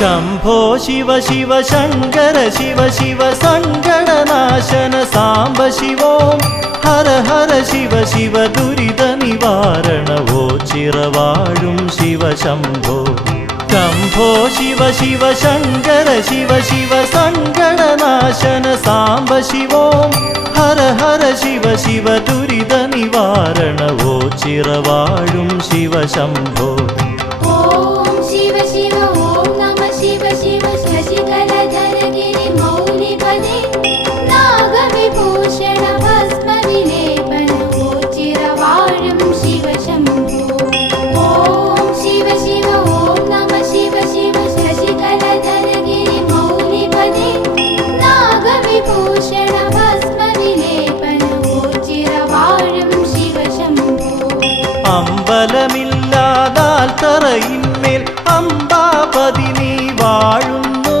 शम्भो शिव शिव शङ्कर शिव शिव सङ्कटनाशन साम्ब शिवों हर हर शिव शिव दुरित निवारण वो चिरवाळुं शिव शम्भो शम्भो शिव शिव शङ्कर शिव शिव सङ्कटनाशन साम्ब शिवों हर हर शिव शिव दुरित निवारण वो चिरवाळुं शिव शम्भो ओम शिव शिव ओम नमः शिव शिव शशिकलधर गिरि मौलिपदे नागविभूषण भस्म विलेपन वो चिरवाळुं शिव शम्भो ओम शिव शिव ओम नमः शिव शिव शशिकलधर गिरि मौलिपदे नागविभूषण भस्म विलेपन वो चिरवाळुं शिव शम्भो അമ്പലമില്ലാതാൽ തറയിന്മേൽ അംബാപതി നീ വാഴുന്നു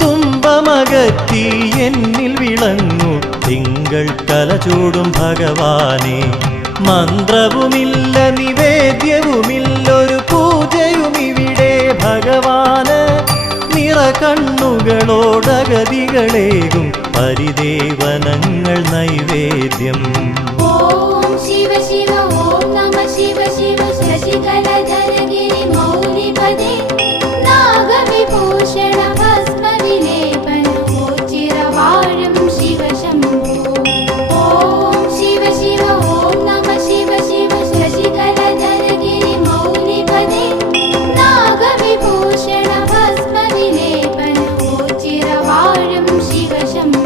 തുമ്പമകറ്റി എന്നിൽ വിളങ്ങു തിങ്കൾ കലചൂടും ഭഗവാനെ മന്ത്രവുമില്ല നിവേദ്യവുമില്ലൊരു പൂജയുമിവിടെ ഭഗവാന് നിറകണ്ണുകളോടഗതികളേകും പരിദേവനങ്ങൾ നൈവേദ്യം ഓം ശിവ ശിവ ഓം നമഃ ശിവ ശിവ ശശികലധര ഗിരി മൗലിപദേ നാഗവിഭൂഷണ ഭസ്മ വിലേപന വോ ചിരവാഴം ശിവ ശംഭോ ഓം ശിവ ശിവ ഓം നമഃ ശിവ ശിവ ശശികലധര ഗിരി മൗലിപദേ നാഗവിഭൂഷണ ഭസ്മ വിലേപന വോ ചിരവാഴം ശിവ ശംഭോ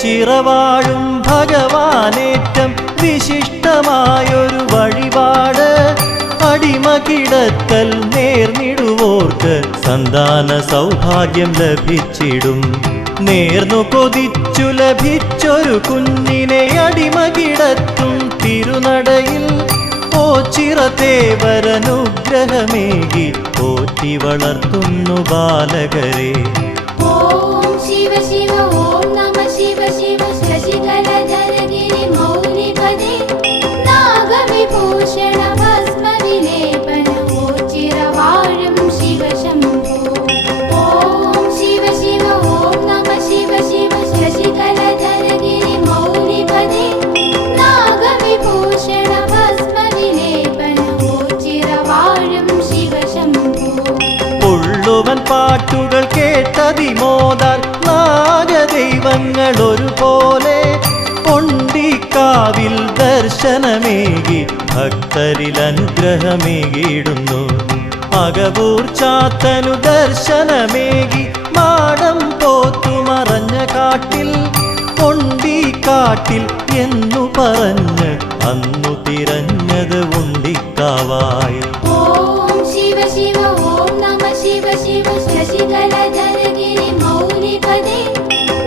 ചിറവാഴും ഭഗവാനേറ്റം വിശിഷ്ടമായൊരു വഴിപാട് അടിമകിടത്തൽ നേർന്നിടുവോർക്ക് സന്താന സൗഭാഗ്യം ലഭിച്ചിടും നേർന്നു കൊതിച്ചു ലഭിച്ചൊരു കുഞ്ഞിനെ അടിമകിടത്തും തിരുനടയിൽ ഓച്ചിറത്തേവരനുഗ്രഹമേകി പോറ്റി വളർത്തുന്നു ബാലകരെ ഓം ശിവ ശിവ ഓം നമഃ ശിവ ശിവ ശശികലധര ഗിരി മൗലിപദേ നാഗവിഭൂഷണ ഭസ്മ വിലേപന വോ ചിരവാഴം ശിവ ശംഭോ ഓം ശിവ ശിവ ഓം നമഃ ശിവ ശിവ ശശികലധര ഗിരി മൗലിപദേ നാഗവിഭൂഷണ ഭസ്മ വിലേപന വോ ചിരവാഴം ശിവ ശംഭോ ഉള്ളുവൻ പാട്ടുകൾ കേട്ടതിമോദാൽ നാഗദൈവങ്ങൾ ഒരുപോലെ പൊണ്ടിക്കാവിൽ ദർശനമേകി ഭക്തരിൽ അനുഗ്രഹമേകിയിടുന്നു അകവൂർ ചാത്തനു ദർശനമേകി മാടം പോത്തു മറഞ്ഞ കാട്ടിൽ പൊണ്ടിക്കാട്ടിൽ എന്നു പറഞ്ഞ് അന്നു തിരഞ്ഞത് ഉണ്ടിക്കാവായി ഓം ശിവ ശിവ ഓം നമഃ ശിവ ശിവ ശശികലധര ഗിരി മൗലിപദേ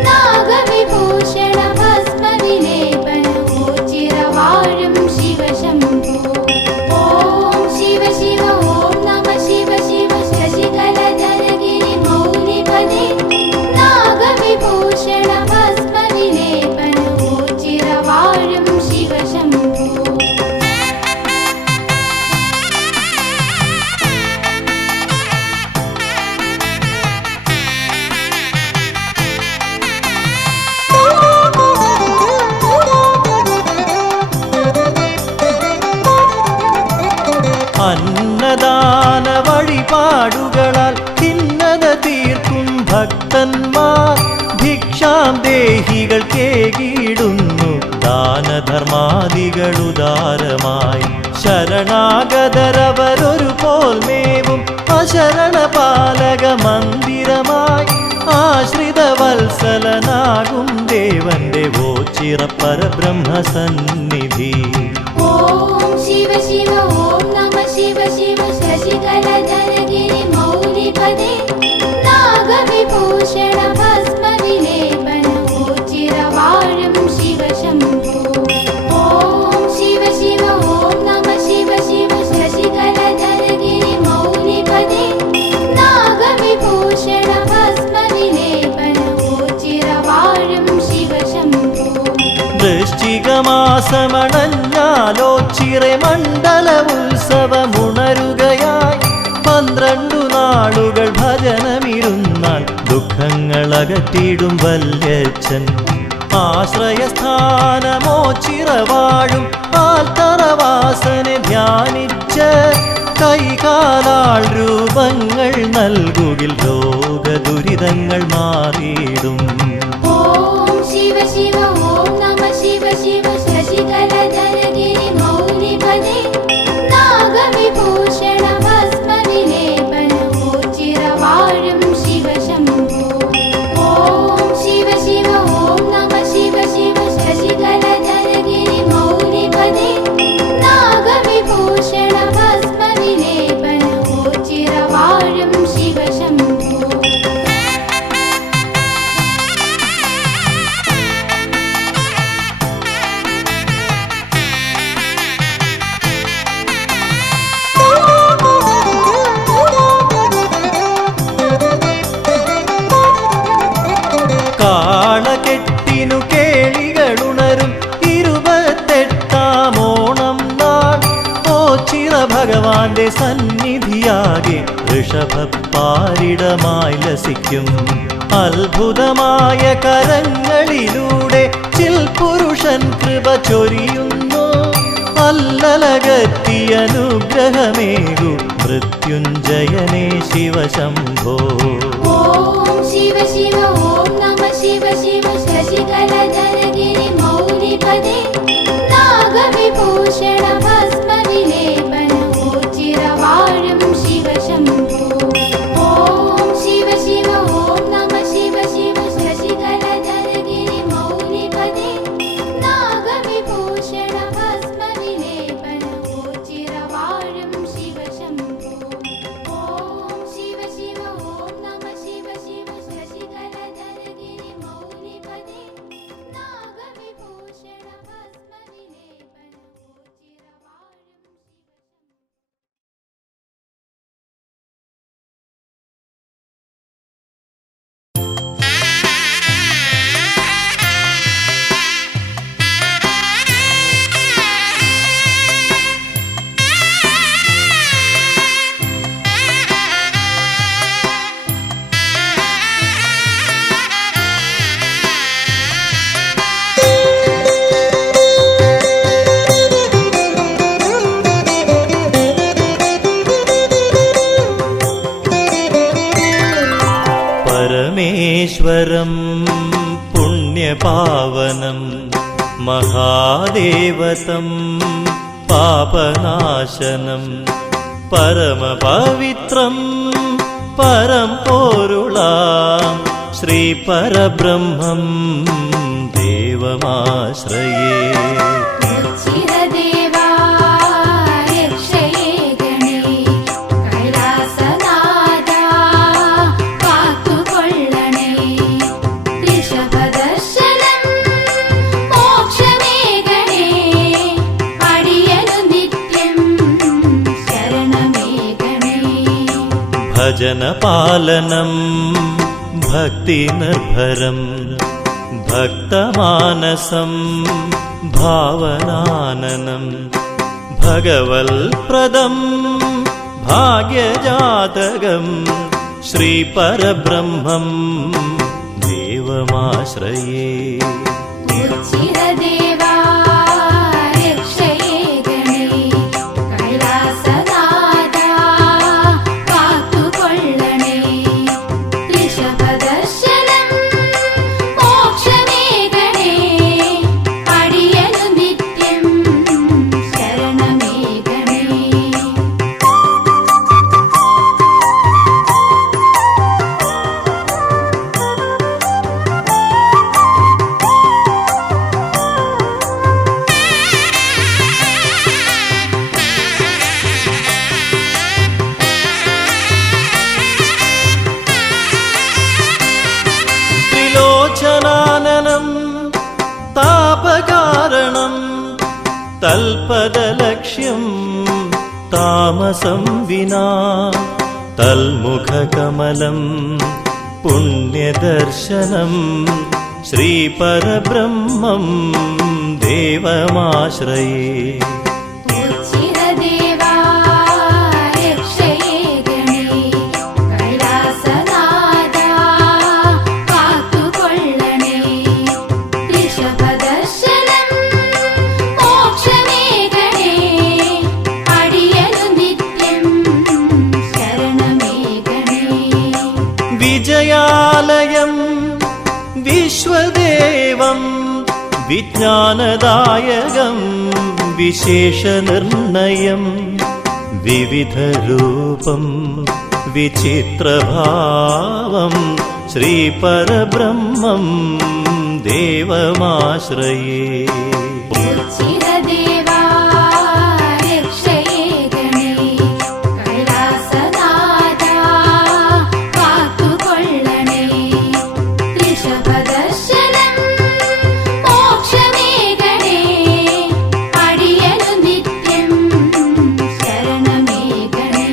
നാഗവിഭൂഷണ ഭസ്മ വിലേപന വോ ചിരവാഴം ശിവ ശംഭോ ഓം ശിവ ശിവ ഓം നമഃ ശിവ ശിവ ശശികലധര ഗിരി മൗലിപദേ നാഗവിഭൂഷണ ഭസ്മ വിലേപന വോ ചിരവാഴം ശിവ ശംഭോ അന്നദാന വഴിപാടുകളാൽ ഭിന്നത തീർക്കും ഭക്തന്മാർ ഭിക്ഷാം ദേഹികൾ കേകിടുന്നു ദാനധർമാദികൾ ഉദാരമായി ശരണാഗതരവരൊരു പോൽ മേവും അശരണ പാലക മന്ദിരമായി ആശ്രിത വത്സലനാകും ദേവന്റെ ഓച്ചിറപ്പരബ്രഹ്മസന്നിധി ഓം ശിവ ശിവ ഓം നമഃ ശിവ ശിവ ശശികലധര ഗിരി മൗലിപദേ നാഗവിഭൂഷണ ഭസ്മ വിലേപന വോ ചിരവാഴം ശിവ ശംഭോ ഓം ശിവ ശിവ ചിങ്ങമാസമണഞ്ഞാലോച്ചിറെ മണ്ഡല ഉത്സവമുണരുകയായി 12 നാളുകൾ ഭജനമിരുന്നാൽ ദുഃഖങ്ങളകറ്റിടും വല്യച്ഛൻ ആശ്രയസ്ഥാനമോ ചിറവാഴും ആൽത്തറവാസനെ ധ്യാനിച്ച് കൈകാലാൾ രൂപങ്ങൾ നൽകുകിൽ രോഗദുരിതങ്ങൾ മാറിയിടും. ഓം ശിവ ശിവ ഓം നമ ശിവ ശിവ ശശികലധരഗിരി മൗലിപദേ നാഗവിഭൂഷണ ഭസ്മവിലേപനമോ ചിരവാഴും ശിവ ശംഭോ. ഓം ശിവ ശിവ ഓം നമ ശിവ ശിവ ശശികലധരഗിരി മൗലിപദേ നാഗവിഭൂഷണ ഭസ്മവിലേപനമോ ചിരവാഴും ശിവ ശംഭോ. കാളകെട്ടിനു കേളികളുണരും 28-ാം ഓണം നാൾ ഓച്ചിറ ഭഗവാന്റെ സന്നിധിയാകെ ഋഷഭപ്പാരിടമായി ലസിക്കും. അത്ഭുതമായ കരങ്ങളിലൂടെ ചിൽപുരുഷൻ കൃപ ചൊരിയുന്നു. അല്ലലകത്തി അനുഗ്രഹമേകു മൃത്യുഞ്ജയനേ ശിവശംഭോ. ഓം ശിവ ശിവ ഓം നമ ശിവ ശിവ ശശികലധരഗിരി മൗലിപദേ നാഗവിഭൂഷണ ഭസ്മവിലേപനമോ ചിരവാഴും ശിവ ശംഭോ. ഓം ശിവ ശിവ ഓം നമ ശിവ ശിവ ശശികലധരഗിരി മൗലിപദേ നാഗവിഭൂഷണ ഭസ്മവിലേപനമോ ചിരവാഴും ശിവ ശംഭോ. ഓം ശിവ ശിവ ഓം നമ ശിവ ശിവ ശശികലധരഗിരി മൗലിപദേ നാഗവിഭൂഷണ ഭസ്മവിലേപനമോ ചിരവാഴും ശിവ പരമേശ്വരം പുണ്യപാവനം മഹാദേവതം പാപനാശനം പരമപവിത്രം പരം പോരുളാം ശ്രീ പരബ്രഹ്മം ദേവമാശ്രയേ. ചിരദേവാ രക്ഷയേ ഗണേ കൈലാസനാഥാ കാത്തുകൊള്ളണേ ഋഷഭദർശനം മോക്ഷമേ ഗണേ അടിയനു നിത്യം ശരണമേ ഗണേ. ഭജനപാലനം ഭക്തിനിർഭരം ഭക്തമാനസം ഭാവനാനനം ഭഗവൽപ്രദം ഭാഗ്യജാതകം ശ്രീ പരബ്രഹ്മം ദേവമാശ്രയേ. ചിരദേവാ രക്ഷയേ ഗണേ കൈലാസനാഥാ കാത്തുകൊള്ളണേ ഋഷഭദർശനം മോക്ഷമേ ഗണേ അടിയനു നിത്യം ശരണമേ ഗണേ. ത്രിലോചനാനനം താപകാരണം തൽപദലക്ഷ്യം താമസം വിനാ തൽമുഖകമലം പുണ്യദർശനം ശ്രീപരബ്രഹ്മം ദേവമാശ്രയേ. ഉച്ചിരദേവാ രക്ഷയേ ഗണേ, കൈലാസനാഥാ കാത്തുകൊള്ളണേ. ഋഷഭദർശനം മോക്ഷമേ ഗണേ, അടിയനു നിത്യം ശരണമേ ഗണേ. വിജയാലയം വിശ്വദേവം വിജ്ഞാനദായകം വിശേഷനിർണയം വിവിധരൂപം വിചിത്രഭാവം ശ്രീപരബ്രഹ്മം ദേവമാശ്രയേ. ഉച്ചിരദേവാ രക്ഷയേ ഗണേ, കൈലാസനാഥാ കാത്തുകൊള്ളണേ. ഋഷഭദർശനം മോക്ഷമേ ഗണേ, അടിയനു നിത്യം ശരണമേ ഗണേ.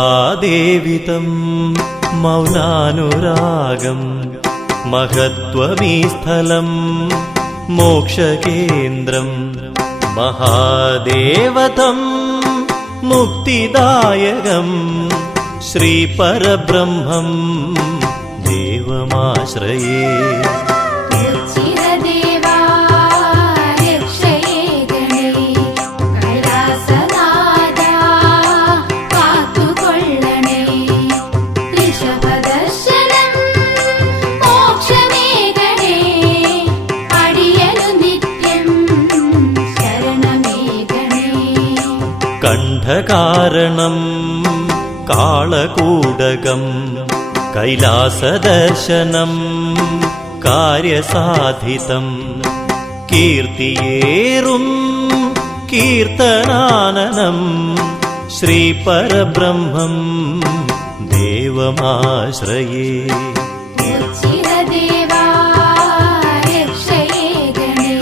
മഹാദേവിതം മൗനാനുരാഗം മഹത്വമീ സ്ഥലം മോക്ഷകേന്ദ്രം. മഹാദേവതം മുക്തിദായകം ശ്രീപരബ്രഹ്മം ദേവമാശ്രയേ. ഉച്ചിരദേവാ രക്ഷയേ ഗണേ, കൈലാസനാഥാ കാത്തുകൊള്ളണേ. ഋഷഭദർശനം മോക്ഷമേ ഗണേ, അടിയനു നിത്യം ശരണമേ ഗണേ. കണ്ഠകാരണം കാളകൂടകം കൈലാസദർശനം കാര്യസാധിതം. കീർത്തിയേറും കീർത്തനാനനം ശ്രീപരബ്രഹ്മം ദേവമാശ്രയേ. ഉച്ചിരദേവാ രക്ഷയേ ഗണേ,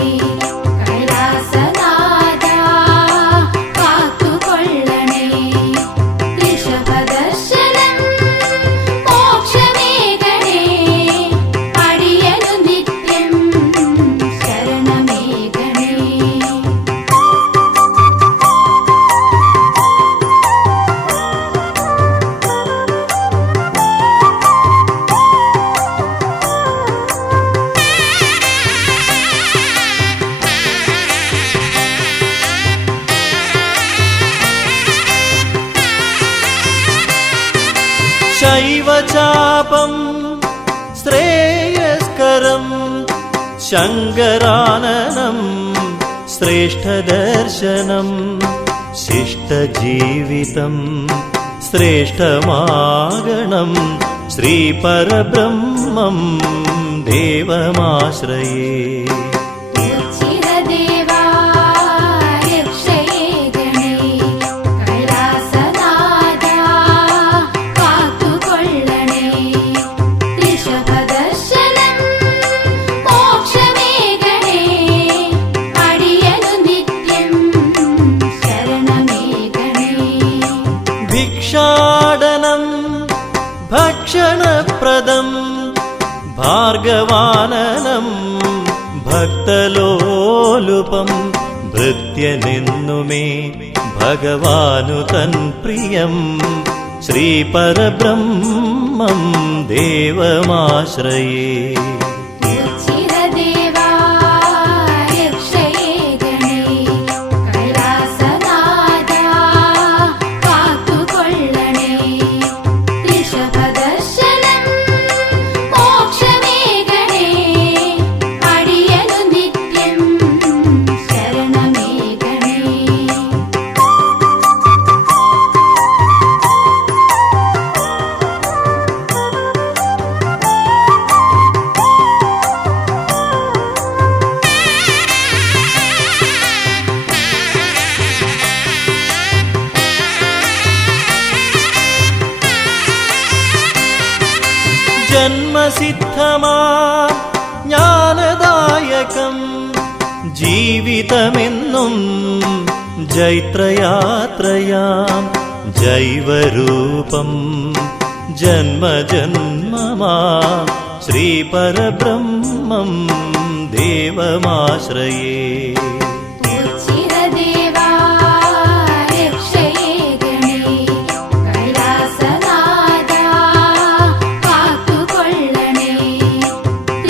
കൈലാസനാഥാ കാത്തുകൊള്ളണേ. ഋഷഭദർശനം മോക്ഷമേ ഗണേ, അടിയനു നിത്യം ശരണമേ ഗണേ. ശൈവചാപം ശ്രേയസ്കരം ശങ്കരാനനം ശ്രേഷ്ഠദർശനം. ശിഷ്ടജീവിതം ശ്രേഷ്ഠമാഗണം ശ്രീപരബ്രഹ്മം ദേവമാശ്രയേ. ഉച്ചിരദേവാ രക്ഷയേ ഗണേ, കൈലാസനാഥാ കാത്തുകൊള്ളണേ. ഋഷഭദർശനം മോക്ഷമേ ഗണേ, അടിയനു നിത്യം ശരണമേ ഗണേ. ഭിക്ഷാടനം ഭക്ഷണപ്രദം ഭാർഗവാനനം ഭക്തലോലുപം. ഭൃത്യനെന്നുമേ ഭഗവാനു തൻ പ്രിയം ശ്രീപരബ്രഹ്മം ദേവമാശ്രയേ. ഉച്ചിരദേവാ രക്ഷയേ ഗണേ, കൈലാസനാഥാ കാത്തുകൊള്ളണേ. ഋഷഭദർശനം മോക്ഷമേ ഗണേ, അടിയനു നിത്യം ശരണമേ ഗണേ. ജന്മസിദ്ധമാ ജ്ഞാനദായകം ജീവിതമെന്നും ജൈത്രയാത്രയാം ജൈവരൂപം ജന്മജന്മമാ ശ്രീപരബ്രഹ്മം ദേവമാശ്രയേ. ഉച്ചിരദേവാ രക്ഷയേ ഗണേ കൈലാസനാഥാ കാത്തുകൊള്ളണേ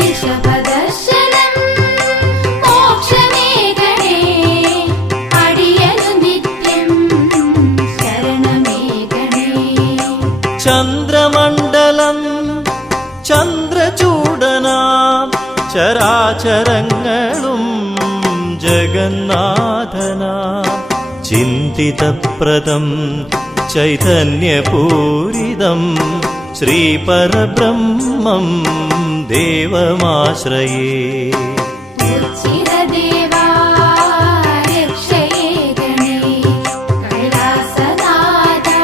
ഋഷഭദർശനം മോക്ഷമേ ഗണേ അടിയനു നിത്യം ശരണമേ ഗണേ. ചന്ദ്രമണ്ഡലം ചന്ദ്രചൂടനാം ചരാചരങ്ങളും ജഗന്നാഥനാം ചിന്തിതപ്രദം ചൈതന്യപൂരിതം ശ്രീപരബ്രഹ്മം ദേവമാശ്രയേ. ഉച്ചിരദേവാ രക്ഷയേ ഗണേ കൈലാസനാഥാ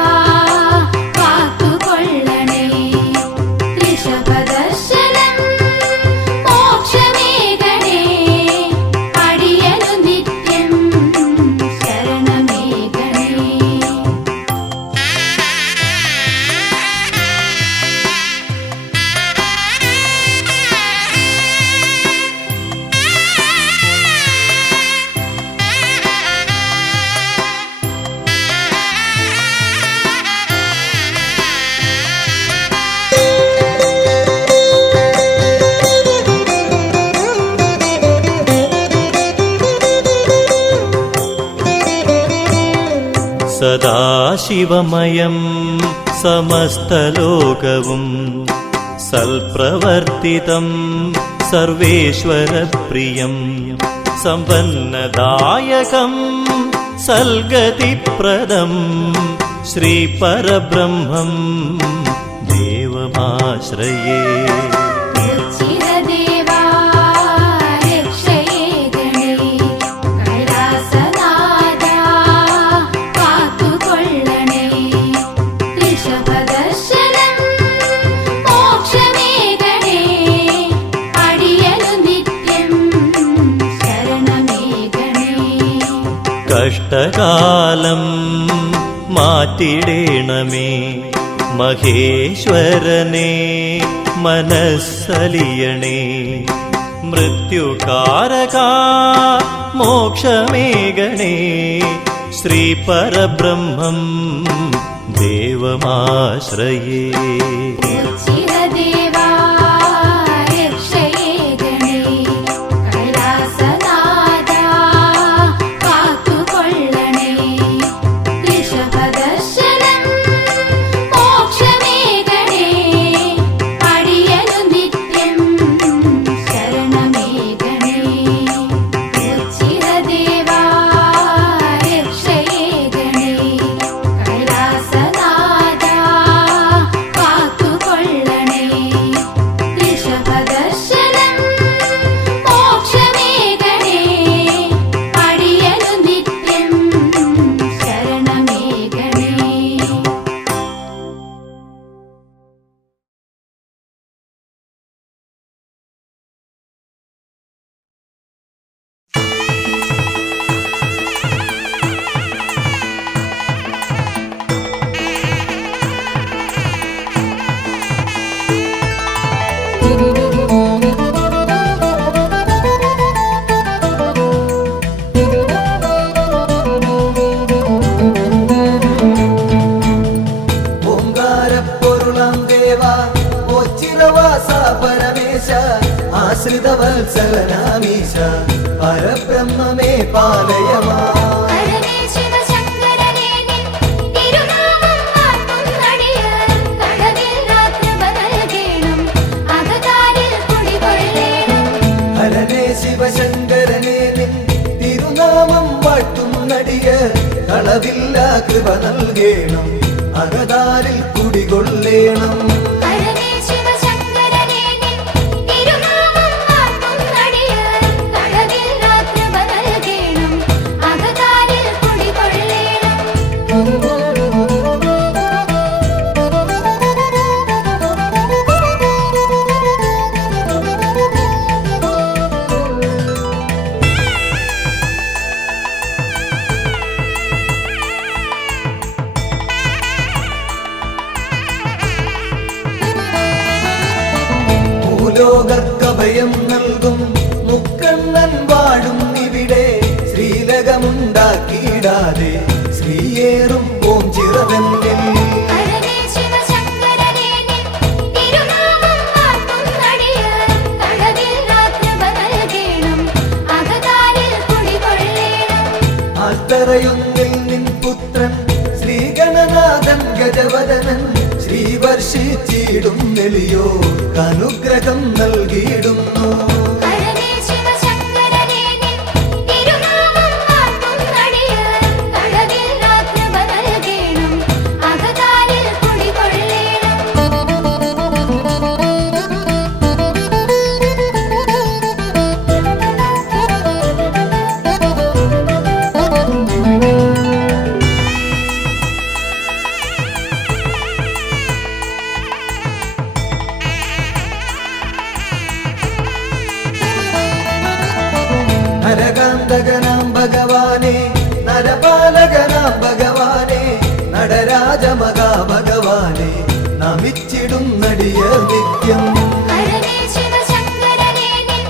കാത്തുകൊള്ളണേ ഋഷഭദർശനം മോക്ഷമേ ഗണേ അടിയനു നിത്യം ശരണമേ ഗണേ. സദാശിവമയം സമസ്തലോകവും സൽപ്രവർത്തിതം സർവേശ്വരപ്രിയം സമ്പന്നദായകം സൽഗതിപ്രദം ശ്രീപരബ്രഹ്മം ദേവമാശ്രയേ. ഉച്ചിരദേവാ രക്ഷയേ ഗണേ കൈലാസനാഥാ കാത്തുകൊള്ളണേ ഋഷഭദർശനം മോക്ഷമേ ഗണേ അടിയനു നിത്യം ശരണമേ ഗണേ. കഷ്ടകാലം മാറ്റിടേണമേ മഹേശ്വരനെ മനസ്സലിയണേ മൃത്യുകാരകാ മോക്ഷമേകണേ ശ്രീപരബ്രഹ്മം ദേവമാശ്രയേ. ഉച്ചിരദേവാ രക്ഷയേ ഗണേ കൈലാസനാഥാ കാത്തുകൊള്ളണേ ഋഷഭദർശനം മോക്ഷമേ ഗണേ അടിയനു നിത്യം ശരണമേ ഗണേ. ഉച്ചിരദേവാ രക്ഷയേ ഗണേ കൈലാസനാഥാ കാത്തുകൊള്ളണേ ഋഷഭദർശനം മോക്ഷമേ ഗണേ അടിയനു നിത്യം ശരണമേ ഗണേ. ഓംകാരപ്പൊരുളാം ദേവാ ഓച്ചിരവാസ പരമേശ ആശ്രിതവത്സലനാമീശ പരബ്രഹ്മമേ പാലയമാ. ഹരനേ ശിവശങ്കരനേ നിൻ തിരുനാമം വാഴ്ത്തുന്നടിയാർ കടവില്ലാത്ത നൽകേണം അകതാരിൽ കുടികൊള്ളേണം. ഹരനേ ശിവശങ്കരനേ നിൻ തിരുനാമം വാഴ്ത്തുന്നടിയ കളവില്ല കൃപ നൽകേണം അകതാരിൽ കുടികൊള്ളേണം. ഹരനേ ശിവശങ്കരനേ നിൻ തിരുനാമം വാഴ്ത്തുന്നടിയാർ കടവില്ലാത്ത നൽകേണം അകതാരിൽ കുടികൊള്ളേണം. ഭൂലോകർക്കഭയം നൽകും മുക്കണ്ണൻ വാഴും ഇവിടെ. ശ്രീലകമുണ്ടാക്കിയിടാതെ ശ്രീയേറും ഓം ചിറവെന്നിൽ. ഹരനേ ശിവശങ്കരനേ നിൻ തിരുനാമം വാഴ്ത്തുന്നടിയാർ. കടവില്ലാകൃപ നൽകേണം, അകതാരിൽ കുടികൊള്ളേണം. ആൽത്തറയൊന്നിൽ നിൻ പുത്രൻ ശ്രീഗണനാഥൻ ഗജവദനൻ ശ്രീവർഷിച്ചിടും നെളിയോ അനുഗ്രഹം നൽകിയിടുന്നു. ഹരനേ ശിവശങ്കരനേ നിൻ തിരുനാമം വാഴ്ത്തുന്നടിയാർ. കടവില്ലാകൃപ നൽകേണം, അകതാരിൽ കുടികൊള്ളേണം. നരകാന്തകനാം ഭഗവാനെ നരപാലകനാം ഭഗവാനെ നടരാജമഹാഭഗവാനെ നമിച്ചിടും നടിയ നിത്യം. ഹരനേ ശിവശങ്കരനേ നിൻ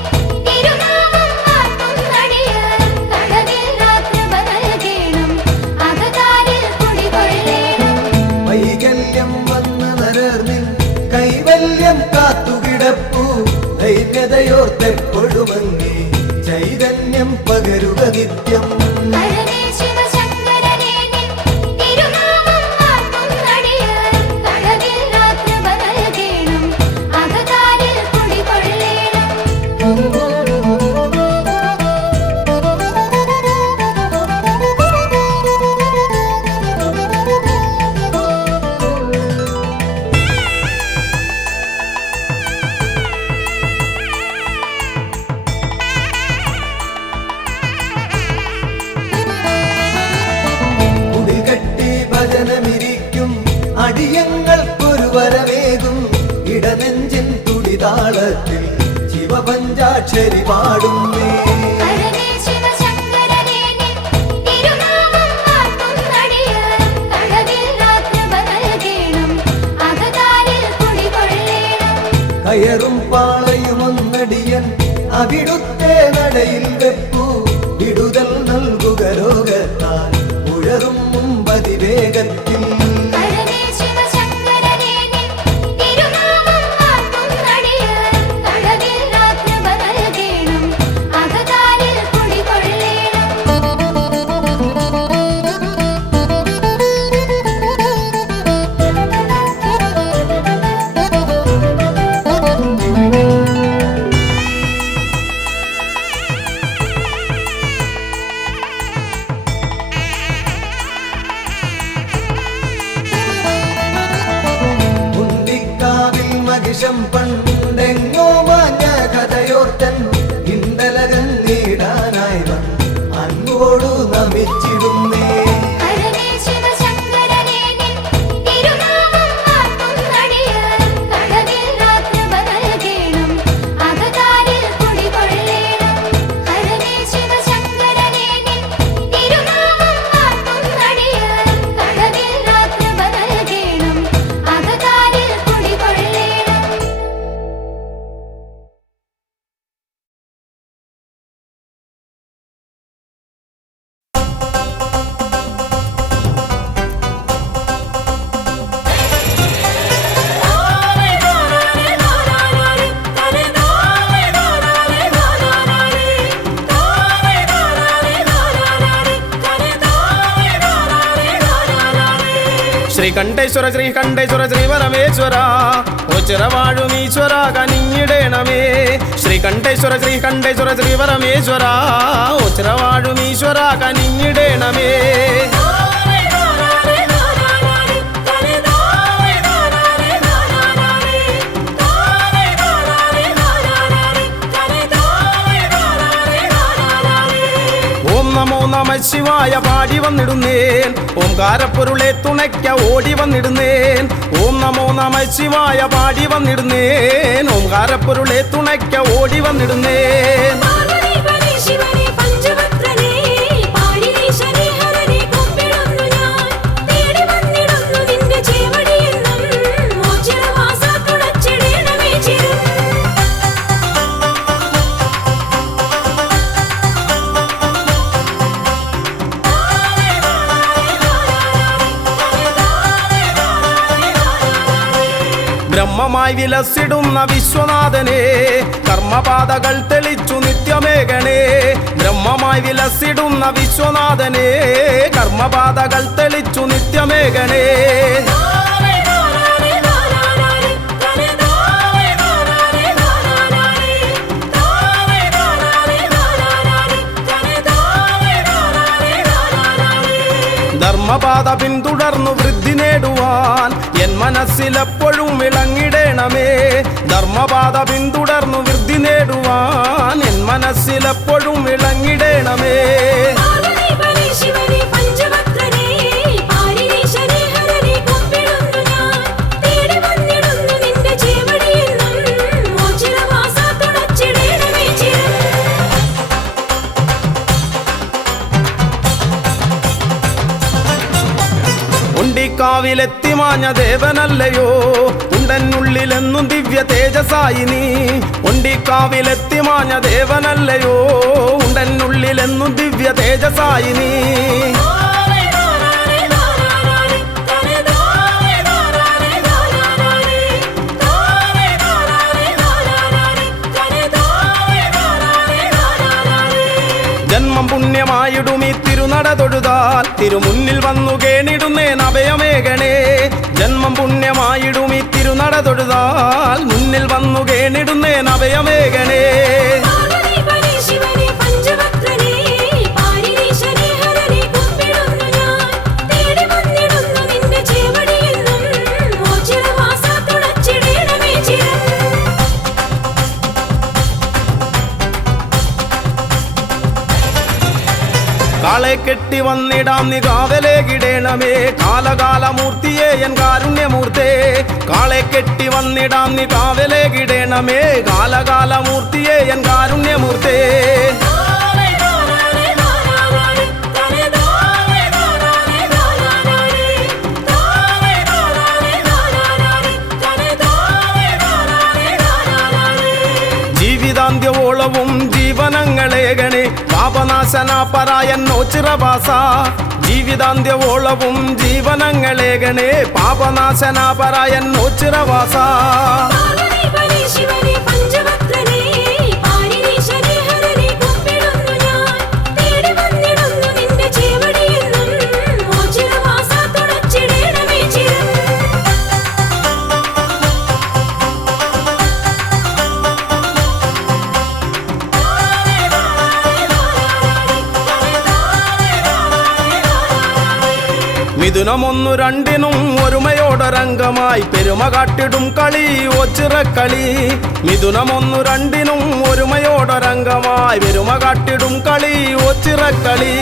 തിരുനാമം വാഴ്ത്തുന്നടിയാർ. കടവില്ലാകൃപ നൽകേണം, അകതാരിൽ കുടികൊള്ളേണം. വൈകല്യം വന്ന നരർനിൻ കൈവല്യം കാത്തുകിടപ്പു. ദൈന്യതയോർത്തെപ്പൊഴുമങ്ങി ചൈതന്യം പകരുക നിത്യം. ഹരനേ ശിവശങ്കരനേ നിൻ തിരുനാമം വാഴ്ത്തുന്നടിയാർ. കടവില്ലാകൃപ നൽകേണം, അകതാരിൽ കുടികൊള്ളേണം. കുടികെട്ടി ഭജനമിരിക്കും അടിയങ്ങൾക്കൊരു വരവേകും. ഇടനെഞ്ചിൻ തുടിതാളത്തിൽ ശിവപഞ്ചാക്ഷരി പാടുന്നേ. ഹരനേ ശിവശങ്കരനേ നിൻ തിരുനാമം വാഴ്ത്തുന്നടിയാർ. കടവില്ലാകൃപ നൽകേണം, അകതാരിൽ കുടികൊള്ളേണം. കയറും പാളയുമൊന്നടിയൻ അവിടുത്തെ നടയിൽ വെപ്പു. വിടുതൽ നൽകുക രോഗത്താൽ ഉഴറും മുമ്പതിവേഗത്തിൽ. ഹരനേ ശിവശങ്കരനേ നിൻ തിരുനാമം വാഴ്ത്തുന്നടിയാർ. കടവില്ലാകൃപ നൽകേണം, അകതാരിൽ കുടികൊള്ളേണം. മുണ്ടിക്കാവിൽ മഹിഷം പണ്ടെങ്ങോ മാഞ്ഞ കഥയോർത്തൻ ഇണ്ടലകൻ നീടാനായി വന്ന് അൻപോടു നമിച്ചിടുന്നേ. ഹരനേ ശിവശങ്കരനേ നിൻ തിരുനാമം വാഴ്ത്തുന്നടിയാർ. കടവില്ലാകൃപ നൽകേണം, അകതാരിൽ കുടികൊള്ളേണം. ഹരനേ ശിവശങ്കരനേ നിൻ തിരുനാമം വാഴ്ത്തുന്നടിയാർ. കടവില്ലാകൃപ നൽകേണം, അകതാരിൽ കുടികൊള്ളേണം. ശ്രീകണ്ഠേശ്വര ശ്രീകണ്ഠേശ്വര ശ്രീപരമേശ്വര ഒച്ചിറവാഴുമീശ്വര കനിഞ്ഞിടേണമേ. ശ്രീകണ്ഠേശ്വര ശ്രീകണ്ഠേശ്വര ശ്രീപരമേശ്വര ഒച്ചിറവാഴുമീശ്വര കനിഞ്ഞിടേണമേ. ഓം നമോ നമ ശിവായ പാടി വന്നിടുന്നേൻ. ഓംകാരപ്പൊരുളെ തുണയ്ക്ക ഓടി വന്നിടുന്നേൻ. ഓം നമോ നമ ശിവായ പാടി വന്നിടുന്നേൻ. ഓംകാരപ്പൊരുളെ തുണയ്ക്ക ഓടി വന്നിടുന്നേൻ. ശിവനെ പഞ്ചവക്രനേ പാടിനീശനേ ഹരനേ കൊമ്പിടുന്നു ഞാൻ. തേടി വന്നിടുന്നു നിന്റെ ചേവടിയെന്നും മോചനവാസ തുണച്ചിടേണമേ ചിരം. ബ്രഹ്മമായി വിലസിടുന്ന വിശ്വനാഥനെ കർമ്മപാതകൾ തെളിച്ചു നിത്യമേകണേ ബ്രഹ്മമായി വിലസിടുന്ന വിശ്വനാഥനെ കർമ്മപാതകൾ തെളിച്ചു നിത്യമേകണേ ധർമ്മപാത പിന്തുടർന്നു വൃദ്ധി നേടുവാൻ എൻ മനസ്സിലെപ്പോഴും വിളങ്ങിടേണമേ ധർമ്മപാത പിന്തുടർന്നു വൃദ്ധി നേടുവാൻ എൻ മനസ്സിലെപ്പോഴും വിളങ്ങിടേണമേ ഉണ്ടിക്കാവിലെത്തി മാഞ്ഞ ദേവനല്ലയോ ഉണ്ടനുള്ളിലെന്നും ദിവ്യ തേജസായി നീ ഉണ്ടിക്കാവിലെത്തി മാഞ്ഞ ദേവനല്ലയോ ഉണ്ടനുള്ളിലെന്നും ദിവ്യ തേജസായി നീ ജന്മം പുണ്യമായിടും ഈ തിരുനട തൊഴുതാൽ തിരുമുന്നിൽ വന്നു കേണിടുന്നേൻ അഭയമേകണേ ജന്മം പുണ്യമായിടും ഈ തിരുനട തൊഴുതാൽ മുന്നിൽ വന്നു കേണിടുന്നേൻ അഭയമേകണേ കാളെ കെട്ടി വന്നിടാം നീ കാവലേകിടേണമേ കാലകാലമൂർത്തിയെ എൻ കാരുണ്യമൂർത്തേ കാളെ കെട്ടി വന്നിടാം നീ കാവലേകിടേണമേ കാലകാലമൂർത്തിയെ എൻ കാരുണ്യമൂർത്തേ ജീവിതാന്ത്യവോളവും ജീവനങ്ങളേകണേ പാപനാശന പരായന്നോ ചിറവാസ ജീവിതാന്ത്യവോളവും ജീവനങ്ങളേകണേ പാപനാശന പരായന്നോ ചിറവാസ മിഥുനമൊന്നു രണ്ടിനും ഒരുമയോടൊരംഗമായി പെരുമ കാട്ടിടും കളി ഒച്ചിറക്കളി മിഥുനമൊന്നു രണ്ടിനും ഒരുമയോടൊരംഗമായി പെരുമ കാട്ടിടും കളി ഒച്ചിറക്കളി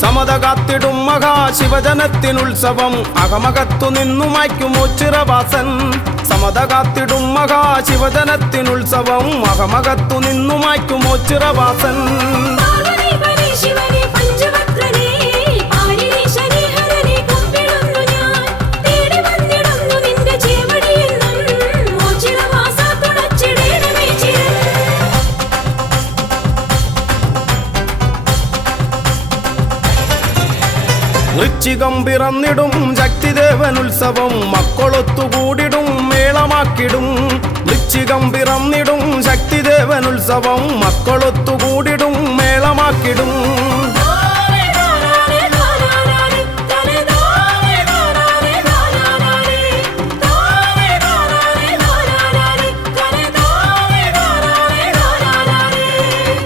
സമത കാത്തിടും മഹാശിവജനത്തിനുത്സവം അകമകത്തു നിന്നു മായ്ക്കും ഒച്ചിറവാസൻ സമത കാത്തിടും മഹാശിവജനത്തിനുത്സവം അകമകത്തു നിന്നു മായ്ക്കും ഒച്ചിറവാസൻ വൃശ്ചികം പിറന്നിടും ശക്തിദേവനുത്സവം മക്കളൊത്തുകൂടിടും മേളമാക്കിടും വൃശ്ചികം പിറന്നിടും ശക്തിദേവനുത്സവം മക്കളൊത്തുകൂടിടും മേളമാക്കിടും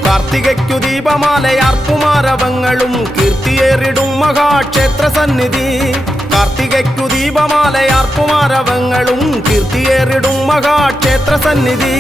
കാർത്തികയ്ക്കു ദീപമാലയാർപ്പുമാരവങ്ങളും കീർത്തിയേറിടും മഹാക്ഷേത്ര സന്നിധി കാർത്തികയ്ക്കു ദീപമാലയാർപ്പുമാരവങ്ങളും കീർത്തിയേറിടും മഹാക്ഷേത്ര സന്നിധി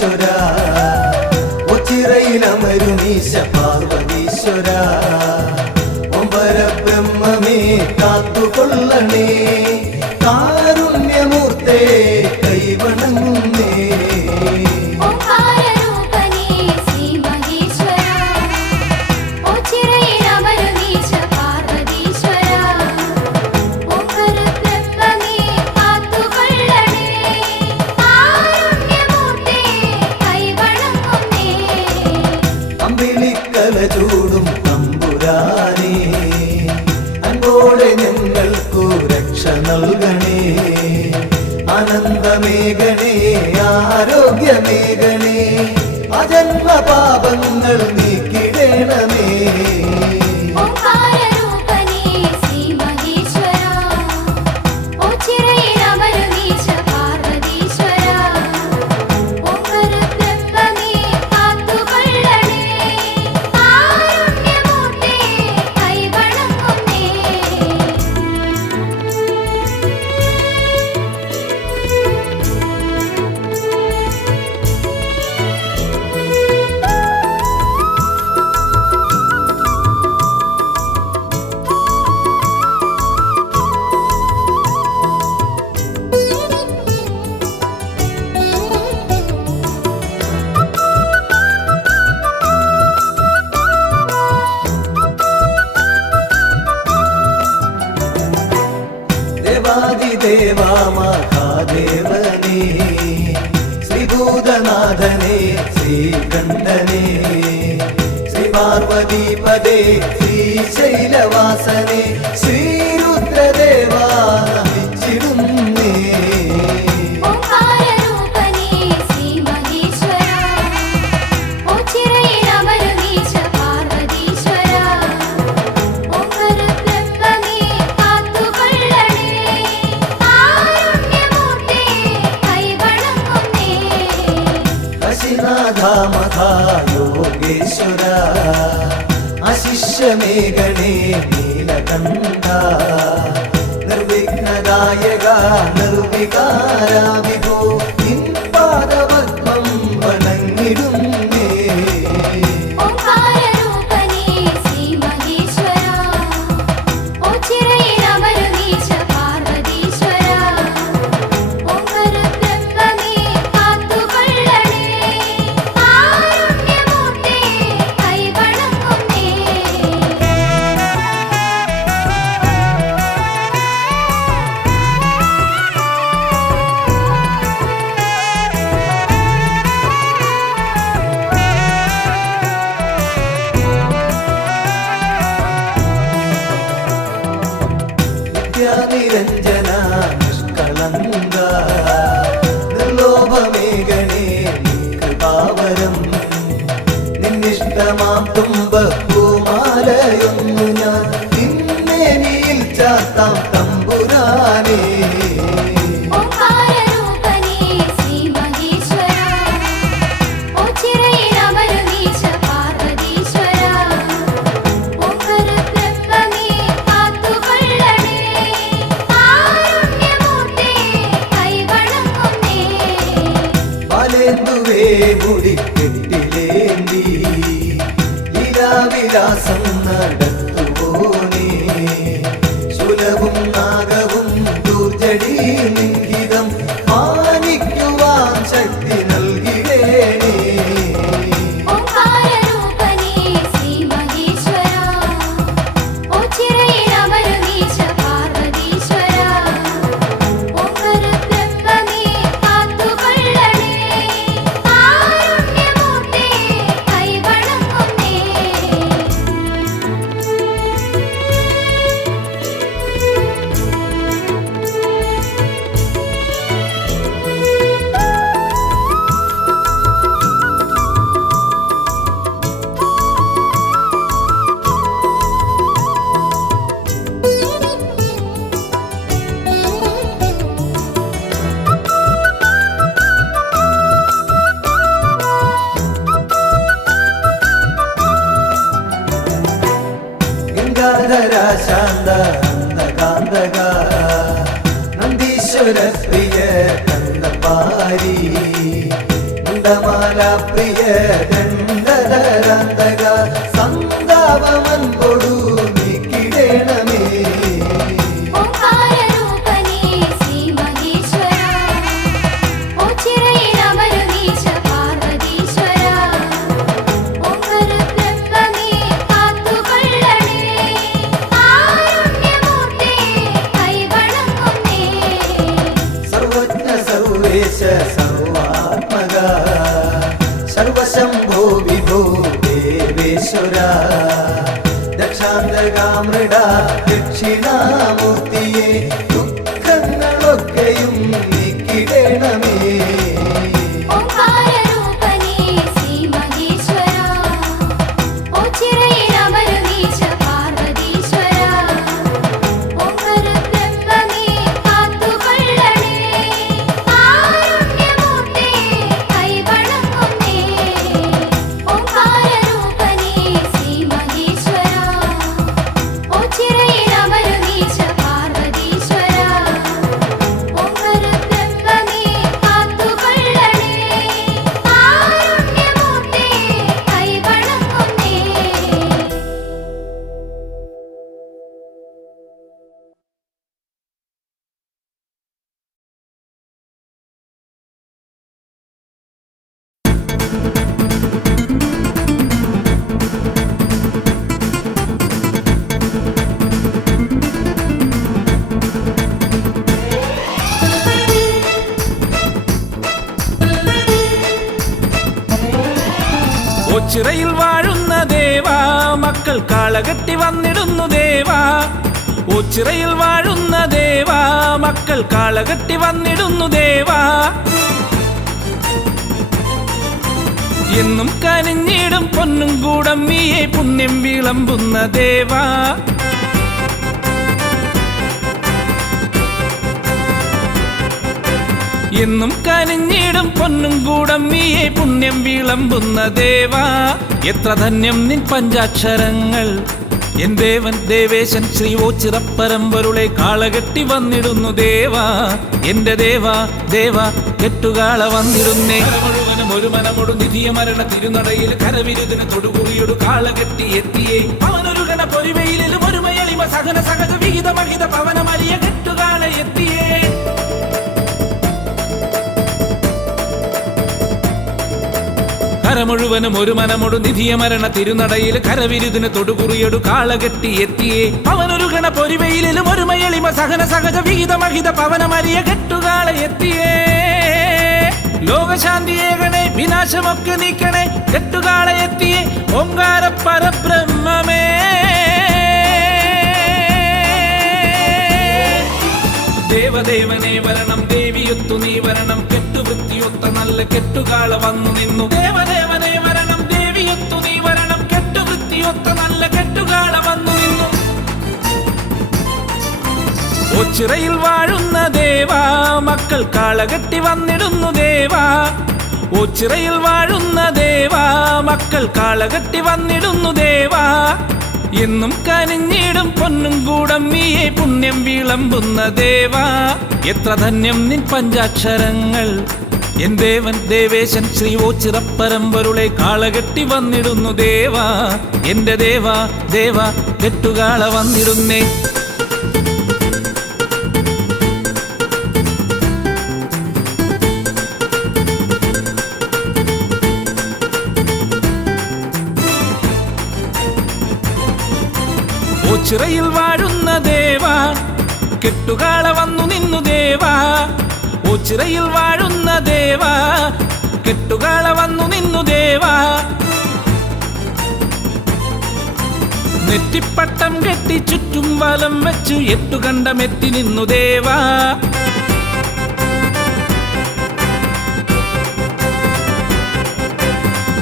മഹീശ്വര ഒച്ചിറയിലമരുമീശ പാർവതീശ്വര ഒമ്പര ബ്രഹ്മമേ കാത്തുകൊള്ളണേ കാരുണ്യമൂർത്തേ കൈവണങ്ങുന്നേ ഓംകാരരൂപനേ ശ്രീ മഹേശ്വര ഓച്ചിറയിലമരുമീശ പാർവതീശ്വര ഓംകാര ബ്രഹ്മമേ കാത്തുകൊള്ളണേ കാരുണ്യമൂർത്തേ കൈവണങ്ങുന്നേ അമ്പിളിക്കല ചൂടും തമ്പുരാനേ അൻപോടെ ഞങ്ങൾക്കു രക്ഷ നൽകണേ ആനന്ദമേഘണേ ആരോഗ്യമേഘണേ അജന്മ പാപങ്ങൾ നീക്കിടണമേ ഓംകാരരൂപനേ ശ്രീ മഹേശ്വര ഓച്ചിറയിലമരുമീശ പാർവതീശ്വര ഓംകാര ബ്രഹ്മമേ കാത്തുകൊള്ളണേ കാരുണ്യമൂർത്തേ കൈവണങ്ങുന്നേ ദേവാദിദേവാ മഹാദേവനേ ശ്രീഭൂതനാഥനേ ശ്രീകണ്ഠനേ ശ്രീ പാർവതീപദേ ശ്രീശൈലവാസനേ ശ്രീരുദ്രദേവാ നമിച്ചിടുന്നേ ഓംകാരരൂപനേ ശ്രീ മഹേശ്വര ഓച്ചിറയിലമരുമീശ പാർവതീശ്വര ഓംകാര ബ്രഹ്മമേ കാത്തുകൊള്ളണേ കാരുണ്യമൂർത്തേ കൈവണങ്ങുന്നേ കാശിനാഥ മഹായോഗേശ്വര അശിഷ്യമേഘണേ നീലകണ്ഠ നിർവിഘ്നദായക നിർവികാര വിഭോ നിൻ പാദപത്മം വണങ്ങിടുന്നേ ഓംകാരരൂപനേ ശ്രീ മഹേശ്വര ഓച്ചിറയിലമരുമീശ പാർവതീശ്വര ഓംകാര ബ്രഹ്മമേ കാത്തുകൊള്ളണേ കാരുണ്യമൂർത്തേ കൈവണങ്ങുന്നേ നിത്യാനിരഞ്ജന നിഷ്കളങ്ക നിർലോഭമേഘണേ കൃപാവരം നിന്നിഷ്ടമാം തുമ്പപ്പൂമാലയൊന്നു ഞാൻ നിന്നേനിയിൽ ചാത്താം തമ്പുരാനേ ഓംകാരരൂപനേ ശ്രീ മഹേശ്വര ഓച്ചിറയിലമരുമീശ പാർവതീശ്വര ഓംകാര ബ്രഹ്മമേ കാത്തുകൊള്ളണേ കാരുണ്യമൂർത്തേ കൈവണങ്ങുന്നേ പാലേന്തുവേ മുടിക്കെട്ടിലേന്തി ലീലാവിലാസം നടത്തുവോനേ ശൂലവും നാഗവും ദൂർജടി ലിംഗിതം മാനിക്കുവാൻ ശക്തി നൽകിടേണേ ഓംകാരരൂപനേ ശ്രീ മഹേശ്വര ഓച്ചിറയിലമരുമീശ പാർവതീശ്വര ഓംകാര ബ്രഹ്മമേ കാത്തുകൊള്ളണേ കാരുണ്യമൂർത്തേ കൈവണങ്ങുന്നേ ഗംഗാധര ശാന്ത കാന്തക നന്ദീശ്വര പ്രിയ കന്ദപാരി ഗന്ധമാല പ്രിയ ഗന്ധധരാന്തക സന്താപമൻ കൊടു നീക്കിടേണമേ ഓംകാരരൂപനേ ശ്രീ മഹേശ്വര ഓച്ചിറയിലമരുവീശ പാർവതീശ്വര ഓംകാരബ്രഹ്മമേ കാത്തുകൊള്ളണേ കാരുണ്യമൂർത്തേ കൈവണങ്ങുന്നേ സർവജ്ഞ സർവേശ സർവാത്മക സർവശംഭോ വിഭോ ദേവേശ്വര ദക്ഷാന്തകാമൃഡ ദക്ഷിണാമൂർത്തിയെ ദുഃഖങ്ങളൊക്കെയും നീക്കിടേണമേ ഓംകാരരൂപനേ ശ്രീ മഹേശ്വര ഓച്ചിറയിലമരുവീശ പാർവതീശ്വര ഓംകാരബ്രഹ്മമേ കാത്തുകൊള്ളണേ കാരുണ്യമൂർത്തേ കൈവണങ്ങുന്നേ ഓംകാരരൂപനേ ശ്രീ മഹേശ്വര ഓച്ചിറയിലമരുവീശ പാർവതീശ്വര ഓംകാരബ്രഹ്മമേ കാത്തുകൊള്ളണേ കാരുണ്യമൂർത്തേ കൈവണങ്ങുന്നേ ഓച്ചിറയിൽ വാഴുന്ന ദേവാ മക്കൾ കാളകെട്ടി വന്നിടുന്നു ദേവാ ഓച്ചിറയിൽ വാഴുന്ന ദേവാ മക്കൾ കാളകെട്ടി വന്നിടുന്നു ദേവാ എന്നും കനിഞ്ഞിടും പൊന്നും കൂടമ്മിയെ പുണ്യം വിളമ്പുന്ന ദേവാ എന്നും കനിഞ്ഞിടും പൊന്നും കൂടമ്മിയെ പുണ്യം വിളമ്പുന്ന ദേവാ എത്ര ധന്യം നിൻ പഞ്ചാക്ഷരങ്ങൾ എൻ ദേവൻ ദേവേശൻ ശ്രീ ഓച്ചിറപ്പരമ്പരുളെ കാളകെട്ടി വന്നിടുന്നു ദേവാ എന്റെ ദേവാ ദേവാ കെട്ടുകാള വന്നിടുന്നേ മുഴുവനും ഒരു മനമൊടു നിധിയ മരണ തിരുനടയിൽ കരവിരുതിന് തൊടുകുറിയൊടു കാളകെട്ടി എത്തിയേ അവനൊരു ഗണ പൊരിവയിലും ഒരു മയളിമ സഹന സഹജ വിഹിത മഹിത പവനമരിയ കെട്ടുകാള എത്തിയേ കര മുഴുവനും ഒരു മനമൊടു നിധിയ മരണ തിരുനടയിൽ കരവിരുതിന് തൊടുകുറിയൊടു കാളകെട്ടി എത്തിയേ അവനൊരു ഗണ പൊരിവയിലും ഒരു മയളിമ സഹന സഹജ വിഹിത മഹിത പവനമരിയ കെട്ടുകാള എത്തിയേ ലോകശാന്തിയേകണേ വിനാശമൊക്കെ നീക്കണേ കെട്ടുകാള എത്തിയേ ഓംകാര പരബ്രഹ്മമേ ദേവദേവനെ വരണം ദേവിയൊത്തു നീ വരണം കെട്ടുവൃത്തിയൊത്ത നല്ല കെട്ടുകാള വന്നു നിന്നു ദേവദേവനെ വരണം ദേവിയൊത്തു നീ വരണം കെട്ടുവൃത്തിയൊത്ത നല്ല കെട്ടുകാള വന്നു നിന്നു ഓച്ചിറയിൽ വാഴുന്ന ദേവാ മക്കൾ കാളകെട്ടി വന്നിടുന്നു ദേവാ ഓച്ചിറയിൽ വാഴുന്ന ദേവാ മക്കൾ കാളകെട്ടി വന്നിടുന്നു ദേവാ എന്നും കനിഞ്ഞിടും പൊന്നും കൂടമ്മിയെ പുണ്യം വിളമ്പുന്ന ദേവാ എത്ര ധന്യം നിൻ പഞ്ചാക്ഷരങ്ങൾ എൻ ദേവൻ ദേവേശൻ ശ്രീ ഓച്ചിറപ്പരമ്പരുളെ കാളകെട്ടി വന്നിടുന്നു ദേവാ എന്റെ ദേവാ ദേവാ കെട്ടുകാള വന്നിടുന്നേ ഓച്ചിറയിൽ വാഴുന്ന ദേവാ കെട്ടുകാള വന്നു നിന്നു ദേവാ ഓച്ചിറയിൽ വാഴുന്ന ദേവാ കെട്ടുകാള വന്നു നിന്നു ദേവാ നെറ്റിപ്പട്ടം കെട്ടി ചുറ്റും വലം വെച്ചു എട്ടുകണ്ടമെത്തി നിന്നു ദേവാ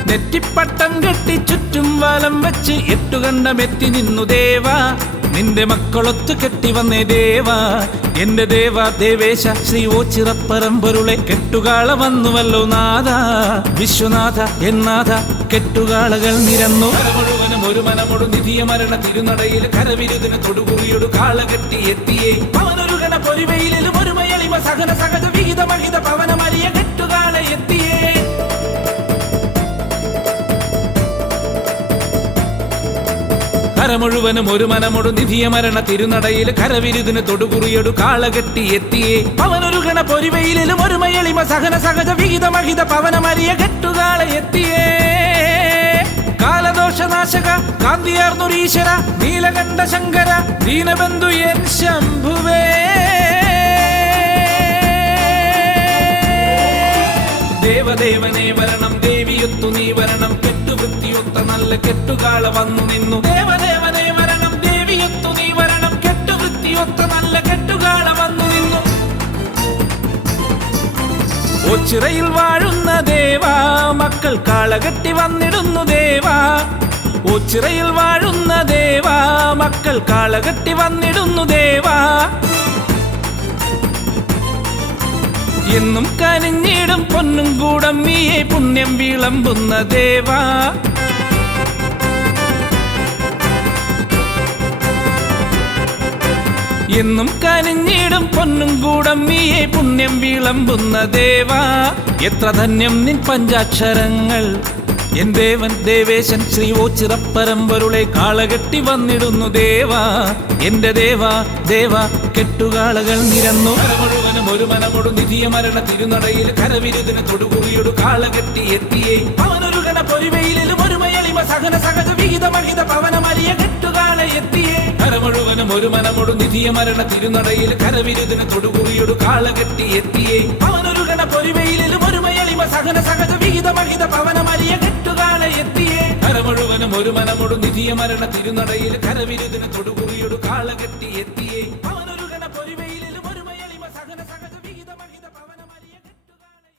നെറ്റിപ്പട്ടം കെട്ടി ചുറ്റും വലം വെച്ച് എട്ടുകണ്ടമെത്തി നിന്നു ദേവാ നിന്റെ മക്കളൊത്തു കെട്ടി വന്നേ ദേവാ എന്റെ ദേവാ ദേവേശ ശ്രീ ഓച്ചിറപ്പരമ്പരുളെ കെട്ടുകാള വന്നുവല്ലോ നാഥ വിശ്വനാഥ എന്നാഥ കെട്ടുകാളകൾ നിരന്നു മുഴുവനും ഒരു മനമൊടു നിധിയ മരണ തിരുനടയിൽ കരവിരുതിന് തൊടുകുറിയൊടു കാളകെട്ടി എത്തിയേ അവനൊരു ഗണ പൊരിവയിലും ഒരു മയളിമ സഹന സഹജ വിഹിത മഹിത പവനമരിയ കെട്ടുകാള എത്തിയേ കര മുഴുവനും ഒരു മനമൊടു നിധിയ മരണ തിരുനടയിൽ കരവിരുതിന് തൊടുകുറിയൊടു കാളകെട്ടി എത്തിയേ അവനൊരു ഗണ പൊരിവയിലും ഒരു മയളിമ സഹന സഹജ വിഹിത മഹിത പവനമരിയ കെട്ടുകാളെ എത്തിയേ കാലദോഷനാശക കാന്തിയാർന്നൊരീശ്വര നീലകണ്ഠ ശങ്കര ദീനബന്ധു എൻ ശംഭുവേ ദേവദേവനെ വരണം ദേവിയൊത്തു നീ വരണം കെട്ടുവൃത്തിയൊത്ത നല്ല കെട്ടുകാള വന്നു നിന്നു ദേവദേവനെ വരണം ദേവിയൊത്തു നീ വരണം കെട്ടുവൃത്തിയൊത്ത നല്ല കെട്ടുകാള വന്നു നിന്നു ഓച്ചിറയിൽ വാഴുന്ന ദേവാ മക്കൾ കാളകെട്ടി വന്നിടുന്നു ദേവാ ഓച്ചിറയിൽ വാഴുന്ന ദേവാ മക്കൾ കാളകെട്ടി വന്നിടുന്നു ദേവാ എന്നും കനിഞ്ഞിടും പൊന്നും കൂടമ്മിയെ പുണ്യം വിളമ്പുന്ന ദേവാ എന്നും കനിഞ്ഞിടും പൊന്നും കൂടമ്മിയെ പുണ്യം വിളമ്പുന്ന ദേവാ എത്ര ധന്യം നിൻ പഞ്ചാക്ഷരങ്ങൾ എൻ ദേവൻ ദേവേശൻ ശ്രീ ഓച്ചിറപ്പരമ്പരുളെ കാളകെട്ടി വന്നിടുന്നു ദേവാ എന്റെ ദേവാ ദേവാ കെട്ടുകാളകൾ നിരന്നു മുഴുവനും ഒരു മനമൊടു നിധിയ മരണ തിരുനടയിൽ കരവിരുതിന് തൊടുകുറിയൊടു കാളകെട്ടി എത്തിയേ അവനൊരു ഗണ പൊരിവയിലും ഒരു മയളിമ സഹന സഹജ വിഹിത മഹിത പവനമരിയ കെട്ടുകാളെ എത്തിയേ കര മുഴുവനും ഒരു മനമൊടു നിധിയ മരണ തിരുനടയിൽ കരവിരുതിന് തൊടുകുറിയൊടു കാളകെട്ടി എത്തിയേ അവനൊരു ഗണ പൊരിവയിലും ഒരു മയളിമ സഹന സഹജ വിഹിത മഹിത പവനമരിയ കെട്ടുകാളെ എത്തിയേ കര മുഴുവനും ഒരു മനമൊടു നിധിയ മരണ തിരുനടയിൽ കരവിരുതിന് തൊടുകുറിയൊടു കാളകെട്ടി എത്തിയേ അവനൊരു ഗണ പൊരിവയിലും ഒരു മയളിമ സഹന സഹജ വിഹിത മഹിത പവനമരിയ കെട്ടുകാളെ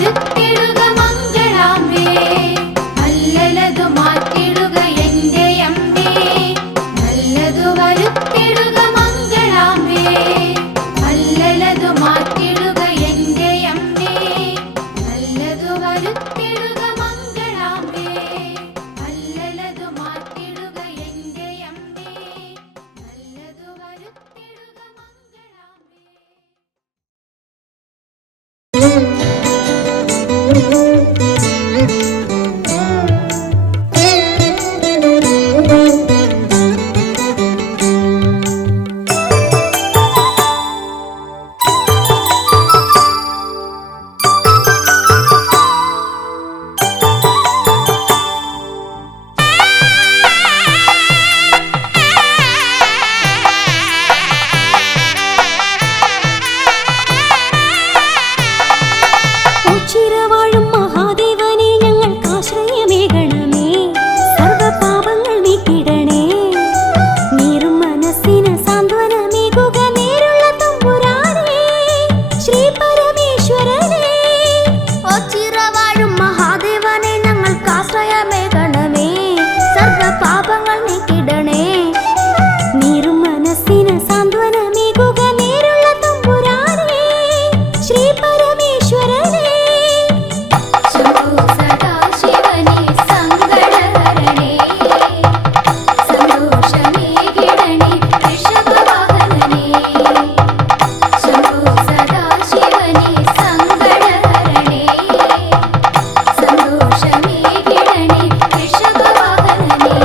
വരുത്തിടുക മംഗളാംബേ, നല്ലതു മാറ്റിടുക എന്റെ അമ്മേ, നല്ലതു വരുത്തിടുക മംഗളാംബേ, നല്ലതു മാറ്റിടുക എന്റെ അമ്മേ, നല്ലതു വരുത്തിടുക മംഗളാംബേ, നല്ലതു മാറ്റിടുക എന്റെ അമ്മേ, നല്ലതു വരുത്തിടുക ഉച്ചിരവാഴും മഹാദേവനെ ഞങ്ങൾക്കാശ്രയമേകണമേ, സർവ്വപാപങ്ങൾ നീക്കിടണേ, നീറും മനസ്സിന് സാന്ത്വനമേകുക നേരുള്ള തമ്പുരാനേ, ശ്രീ പരമേശ്വരനേ. ഒച്ചിറവാഴും മഹാദേവനെ ഞങ്ങൾക്കാശ്രയമേകണമേ, സർവ്വപാപങ്ങൾ നീക്കിടണേ, നീറും മനസ്സിന് സാന്ത്വനമേകുക നേരുള്ള തമ്പുരാനേ, ശ്രീ പരമേശ്വരനേ. ശംഭോ സദാശിവനേ സങ്കടഹരണേ, സന്തോഷമേകിടണേ ഋഷഭവാഹനനേ, ശംഭോ സദാശിവനേ സങ്കടഹരണേ, സന്തോഷമേകിടണേ ഋഷഭവാഹനനേ.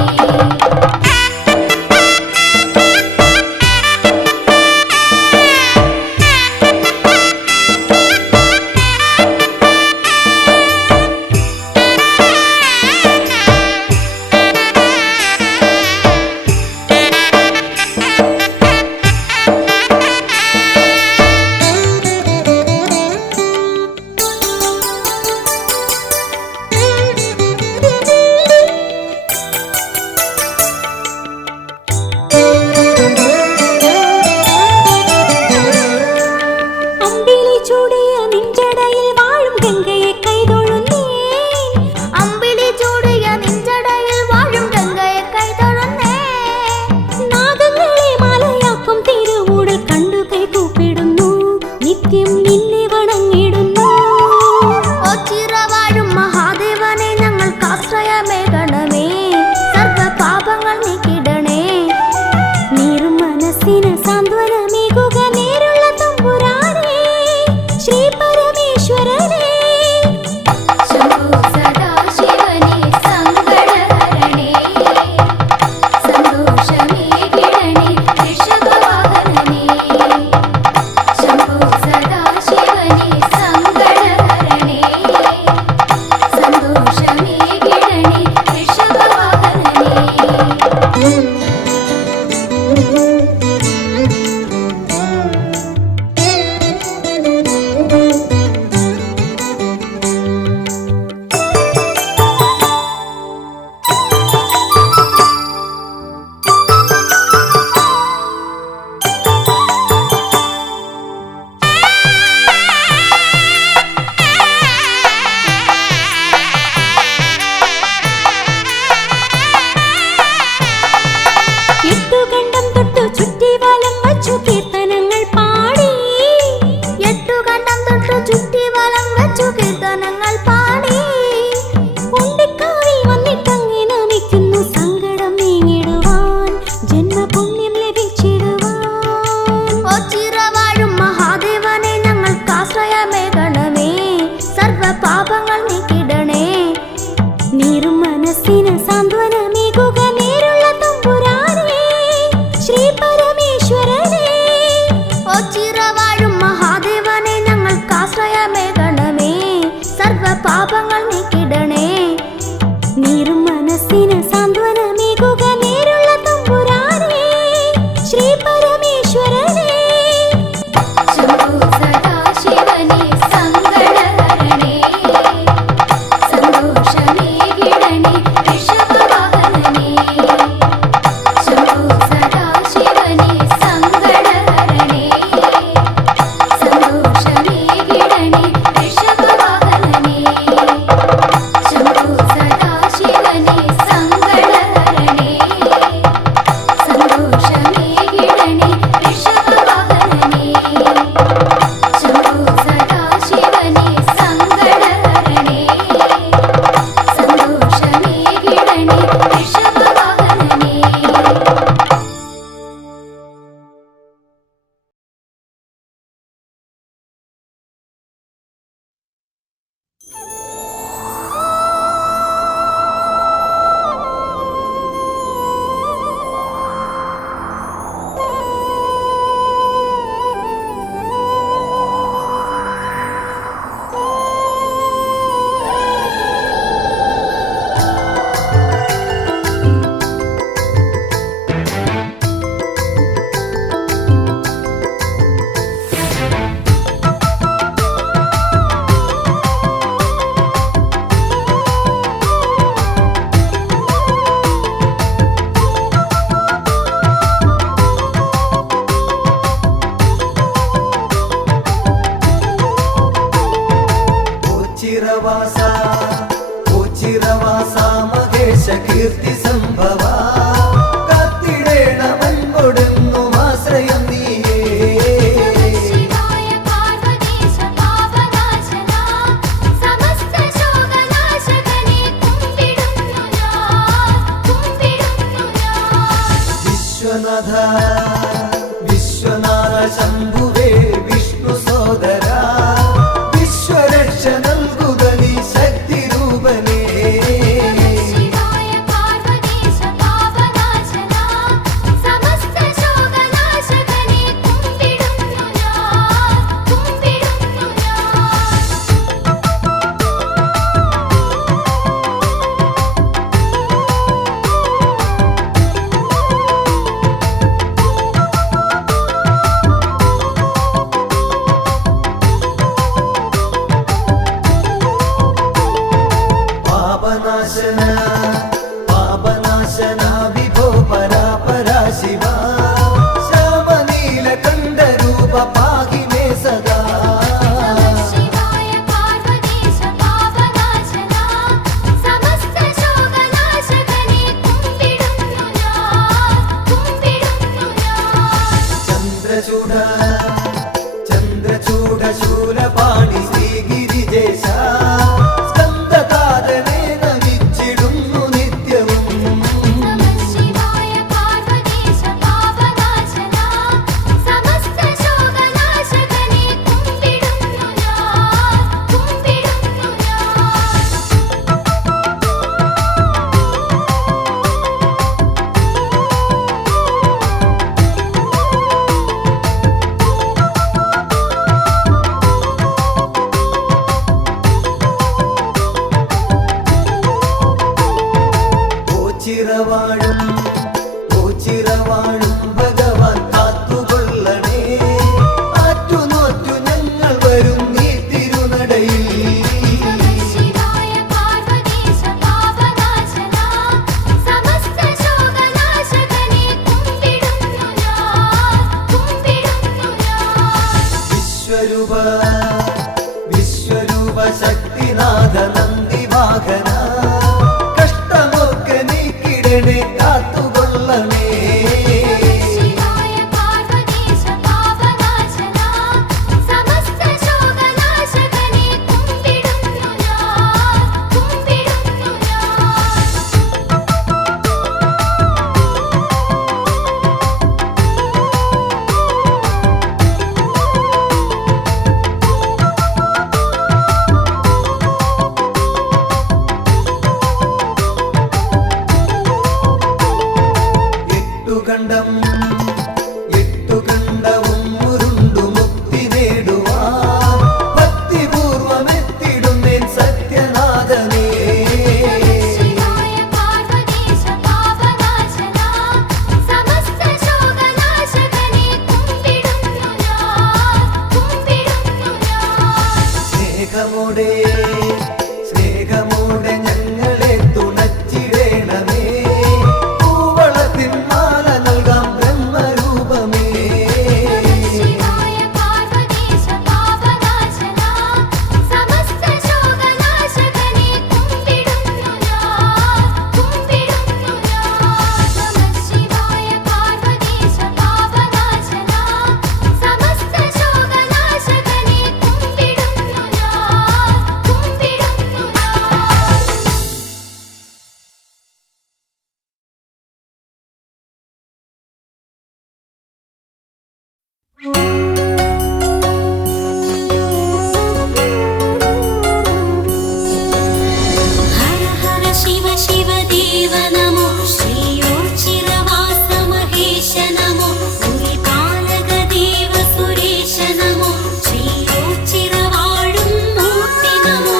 അമ്പിളി ചൂടിയ നിഞ്ചടയിൽ വാഴും ഗംഗയെ കൈതൊഴുന്നേ, അമ്പിളി ചൂടിയ നിഞ്ചടയിൽ വാഴും ഗംഗയെ കൈതൊഴുന്നേ, നാഗങ്ങളെ മാലയാക്കും തിരുവൂടൽ കണ്ടു കൈകൂപ്പിടുന്നു, നിത്യം നിന്നെ വണങ്ങിടുന്നു. ഒച്ചിറവാഴും മഹാദേവനെ ഞങ്ങൾക്കാശ്രയമേകണമേ, സർവ്വപാപങ്ങൾ നീക്കിടണേ, നീറും മനസ്സിന് സാന്ത്വനമേകുക നേരുള്ള തമ്പുരാനേ, ശ്രീ പരമേശ്വരനേ. ശംഭോ സദാശിവനേ സങ്കടഹരണേ, സന്തോഷമേകിടണേ ഋഷഭവാഹനനേ, ശംഭോ സദാശിവനേ സങ്കടഹരണേ, സന്തോഷമേകിടണേ ഋഷഭവാഹനനേ. എട്ടുകണ്ടം തൊട്ടു ചുറ്റിവലം വച്ചു കീർത്തനങ്ങൾ പാടി, എട്ടുകണ്ടം തൊട്ടു ചുറ്റിവലം വെച്ചു കീർത്തനങ്ങൾ പാടി, ഉണ്ടിക്കാവിൽ വന്നിട്ടങ്ങേ നമിക്കുന്നു, സങ്കടം നീങ്ങിടുവാൻ ജന്മപുണ്യം ലഭിച്ചിടുവാൻ. ഒച്ചിറവാഴും മഹാദേവനെ ഞങ്ങൾക്കാശ്രയമേകണമേ, സർവ്വപാപങ്ങൾ നീക്കിടണേ, നീറും മനസ്സിന് സാന്ത്വനമേകുക നേരുള്ള തമ്പുരാനേ, ശ്രീ പരമേശ്വരനേ. ഒച്ചിറവാഴും മഹാദേവനെ ഞങ്ങൾക്കാശ്രയമേകണമേ, സർവ്വപാപങ്ങൾ നീക്കിടണേ, നീറും മനസ്സിന് സാന്ത്വനമേകുക നേരുള്ള തമ്പുരാനേ, ശ്രീ പരമേശ്വരനേ. ശംഭോ സദാശിവനേ സങ്കടഹരണേ, ഓച്ചിറവാസ ഓച്ചിറവാസ മഹേശ കീർത്തി സംഭവ കാത്തിടേണമെൻകൊടുന്നു ആശ്രയം നീയേ ശിവായ പാർവതീശ പാപനാശന സമസ്ത ശോകനാശകനെ കുമ്പിടുന്നു ഞാൻ വിശ്വനാഥ വിശ്വനാഥ ശംഭുവേ വിഷ്ണു സോദര വിശ്വരക്ഷ നൽകുക നീ ശക്തി രൂപനേ ശിവായ പാർവതീശ പാപനാശന സമസ്ത ശോകനാശകനെ കുമ്പിടുന്നു പാപനാശന പാപനാശന വിഭോ പരാപരാ ശിവ ശ്യാമനീലകണ്ഠ രൂപ പാഹി മേ സദാ ശിവായ പാർവതീശ പാപനാശന സമസ്ത ശോകനാശകനെ കുമ്പിടുന്നു ചന്ദ്രചൂഡ ചന്ദ്രചൂഡ ശൂലപാണി ശ്രീഗിരിജേശ സ്കന്ദകാതനെ നമിച്ചിടുന്നു നിത്യവും ശിവായ പാർവതീശ പാപനാശന സമസ്ത ശോകനാശകനെ കുമ്പിടുന്നു ഓച്ചിറവാഴും ഓച്ചിറവാഴും ഭഗവാൻ കാത്തുകൊള്ളണേ ആറ്റുനോറ്റു ഞങ്ങൾ വരും നീ തിരുനടയിൽ ശിവായ പാർവതീശ പാപനാശന സമസ്ത ശോകനാശകനെ കുമ്പിടുന്നു വിശ്വരൂപ വിശ്വരൂപ ശക്തിനാഥ നന്ദി വാഹന കഷ്ടമൊക്കെ നീക്കിടണേ കാത്തുകൊള്ളണേ ശിവായ പാർവതീശ പാപനാശന സമസ്ത ശോകനാശകനെ കുമ്പിടുന്നു എട്ടുകണ്ഠം എട്ടുകണ്ഠവും ഉരുണ്ടു മുക്തി നേടുവാൻ ഭക്തിപൂർവമെത്തിടുന്നേൻ സത്യനാഥനേ ശിവായ പാർവതീശ പാപനാശന സമസ്ത ശോകനാശകനെ കുമ്പിടുന്നു സ്നേഹമോടെ സ്നേഹമോടെ ഞങ്ങളെ തുണച്ചിടേണമേ പൂവളത്തിൻ മാല നൽകാം ബ്രഹ്മരൂപമേ ശിവായ പാർവതീശ പാപനാശന സമസ്ത ശോകനാശകനെ കുമ്പിടുന്നു ശിവായ പാർവതീശ പാപനാശന സമസ്ത ശോകനാശകനെ കുമ്പിടുന്നു हर हर शिव शिव देव नमो श्रीयोचिरवास महेश नमो गुरुपालक देव सुरेश नमो श्रीयोचिरवाळुं मूर्ति नमो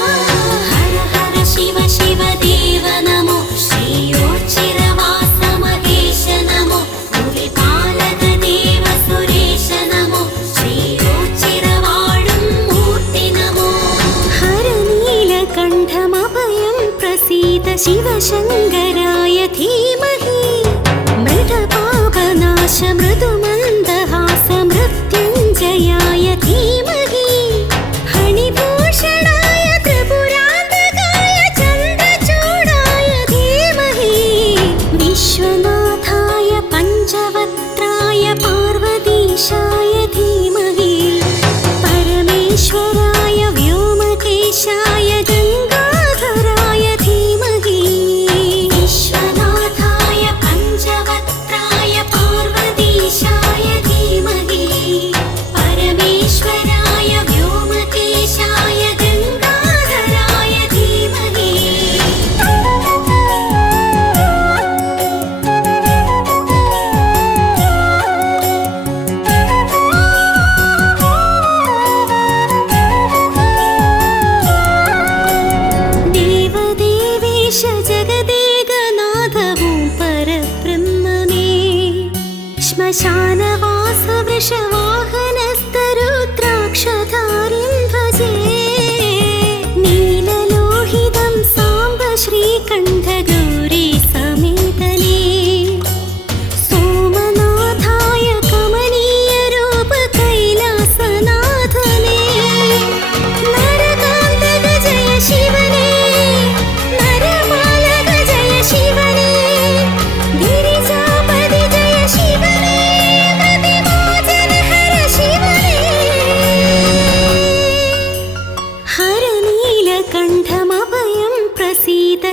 हर हर शिव शिव देव नमो श्रीयोचिरवास महेश नमो गुरुपालक देव सुरेश नमो श्रीयोचिरवाळुं मूर्ति नमो हर नीलकण्ठमभयं प्रसीद शिवशङ्कराय धीमहि मृडपापनाश मृदुमन्दहास मृत्युञ्जयाय धीमहि हणिभूषणाय त्रिपुरा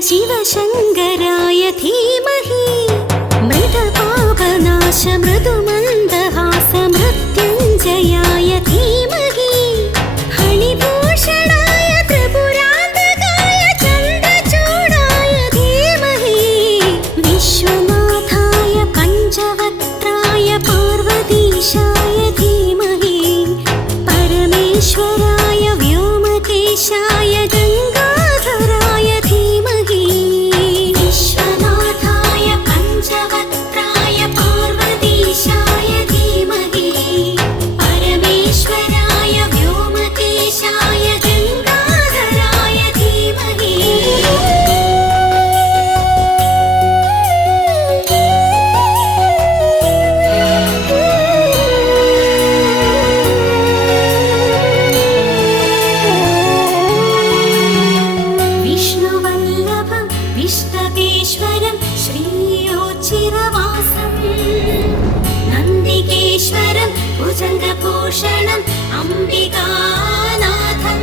शिवशङ्कराय धीमहि मृतपापनाश मृदुमन्दहास मृत्युञ्जयाय धीमहि हरिभूषणाय त्रिपुरान्तकाय चन्द्रचूडाय धीमहि विश्वनाथाय पञ्चवक्त्राय पार्वतीशाय धीमहि परमेश्वराय व्योमकेशाय गङ्गाधराय धीमहि विश्वनाथाय पञ्चवक्त्राय पार्वतीशाय धीमहि परमेश्वराय व्योमकेशाय गङ्गाधराय धीमहि विष्णुवल्लभं विष्णवेश्वरं श्रीयोच्चिरवासं नन्दिकेश्वरं भुजङ्गभूषणम् अम्बिकानाथं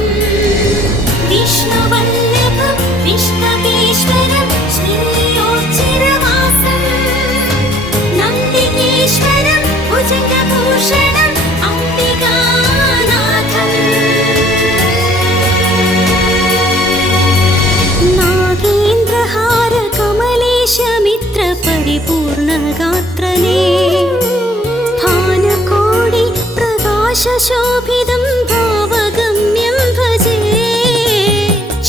विष्णुवल्लभं विष्णवेश्वरं श्रीयोच्चिरवासं नन्दिकेश्वरं भुजङ्गभूषणम् नागेन्द्रहार कमलेशमित्र परिपूर्णगात्रने भानुकोटि प्रकाशशोभितं भावगम्यं भजे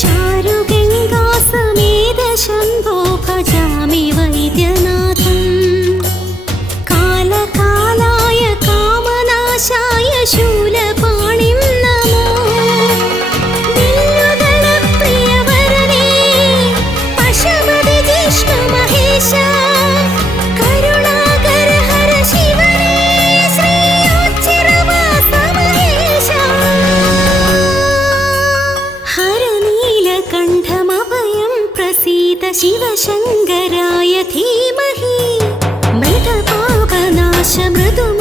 चारुगङ्गा समेत शम्भो भजामि वैद्यनाथम् कालकालाय कामनाशाय शूलपाणिं नमो दिव्यगणप्रियवरने पशुपति जिष्णुमहेश करुणाकर हर शिवने श्रीयोच्चिरवास महेश हर नीलकण्ठमभयं प्रसीद शिवशङ्कराय धीमहि मृतपापनाश मृदुम